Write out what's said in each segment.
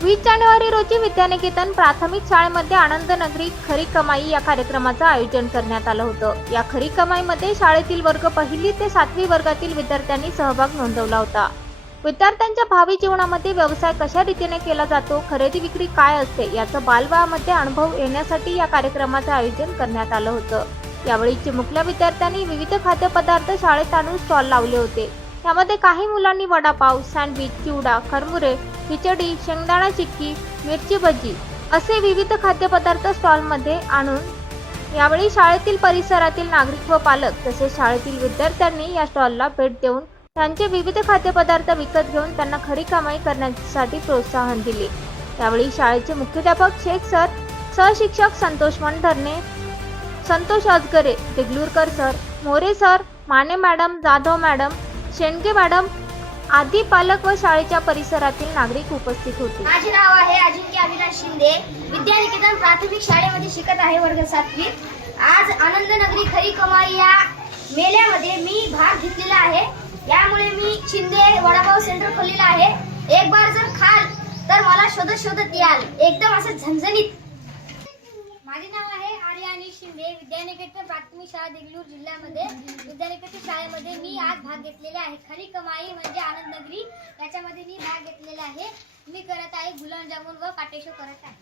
20 जानेवारी रोजी विद्यानिकेतन प्राथमिक शाळेमध्ये आनंद नगरी खरी कमाई या कार्यक्रमाचं आयोजन करण्यात आलं होतं। या खरी कमाईमध्ये शाळेतील वर्ग 1ली ते 7वी वर्गातील विद्यार्थ्यांनी सहभाग नोंदवला होता। विद्यार्थ्यांच्या भावी जीवनामध्ये व्यवसाय कशा रीतीने केला जातो, खरेदी विक्री काय असते याचा बालवयामध्ये अनुभव येण्यासाठी या कार्यक्रमाचे आयोजन करण्यात आलं होतं। यावेळी चिमुकल्या विद्यार्थ्यांनी विविध खाद्यपदार्थ शाळेत आणून स्टॉल लावले होते। यामध्ये काही मुलांनी वडापाव, सँडविच, चिवडा, खरमुरे, खिचडी, शेंगदाणा चिक्की, मिरची भजी असे विविध खाद्यपदार्थ स्टॉलमध्ये आणून यावेळी शाळेतील परिसरातील नागरिक व पालक तसेच शाळेतील विद्यार्थ्यांनी या स्टॉलला भेट देऊन त्यांचे विविध खाद्यपदार्थ विकत घेऊन त्यांना खरी कमाई करण्यासाठी प्रोत्साहन दिले। त्यावेळी शाळेचे मुख्याध्यापक शेख सर, सहशिक्षक Santosh Mandarne, Santosh Ajgare, Deglurkar sir, More sir, Mane madam, Jadhav madam, Shendge madam आदी पालक व शाळेच्या परिसरातील नागरिक उपस्थित होते। माझे नाव आहे अजिंक्य अविनाश शिंदे, विद्यानिकेतन प्राथमिक शाळेमध्ये शिकत आहे, वर्ग 7वी। आज आनंद नगरी खरी कमाई या मेळ्यामध्ये मी भाग घेतलेला आहे। यामुळे मी शिंदे वडापाव सेंटर खोललेला आहे। एक बार जर खाल तर मला शोधत याल, एकदम असं झणझणीत। माझे नाव आहे आर्यानी शिंदे, विद्यानिकेतन प्राथमिक शाळा देगलूर जिल्ह्यामध्ये। विद्यानिकेतन शाळेमध्ये मी आज भाग घेतलेला आहे। खरी कमाई म्हणजे आनंद नगरी याच्यामध्ये मी भाग घेतलेला आहे। मी करत आहे गुलाबजामुन व काटेशो करत आहे।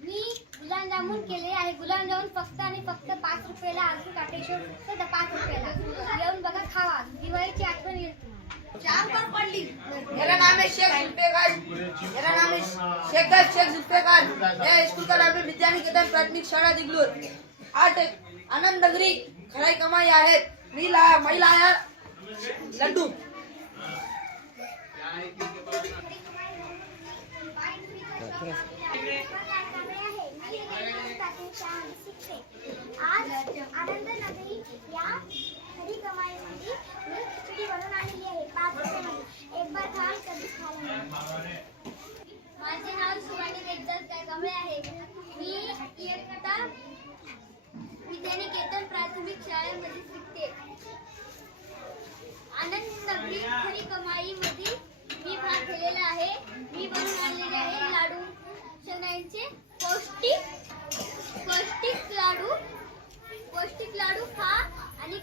मी गुलाबजामुन केले आहे। गुलाबजामुन फक्त आणि फक्त 5 रुपयाला, अजून काटेशो फक्त 5 रुपयाला। येऊन बघा, खावा, दिवाळीची आठवण येईल। मेरा नाम है शेख जुल्फिकार। मेरा नाम है शेख जुल्फिकार। मैं स्कूल का नाम है विद्यानिकेतन प्राथमिक शाळा देगलूर। आज आनंद नगरी खरी कमाई आहे। मी लाया लड्डू। आज आनंद नगरी या खरी कमाईमध्ये मी खिचडी बनवून आणली आहे 5 रुपयामध्ये। एक बार खाल कधी खाल्ला नाही। माझे नाव शिवानी देवदत्त कांबळे आहे। मी इयत्ता विद्यानिकेतन प्राथमिक शाळेमध्ये शिकते। आनंद नगरी खरी कमाईमध्ये मी भाग घेतलेला आहे। मी बनवून आणलेले आहे लाडू, शेंगदाण्याचे पौष्टिक लाडू खा आणि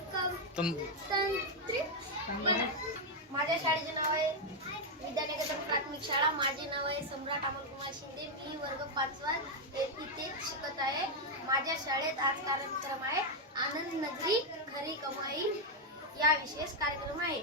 माझ्या शाळेचे नाव आहे विद्यानिकेतन प्राथमिक शाळा। माझे नाव आहे सम्राट अमोलकुमार शिंदे। मी वर्ग 5वा इथेच शिकत आहे। माझ्या शाळेत आज कार्यक्रम आहे आनंद नगरी खरी कमाई या विशेष कार्यक्रम आहे।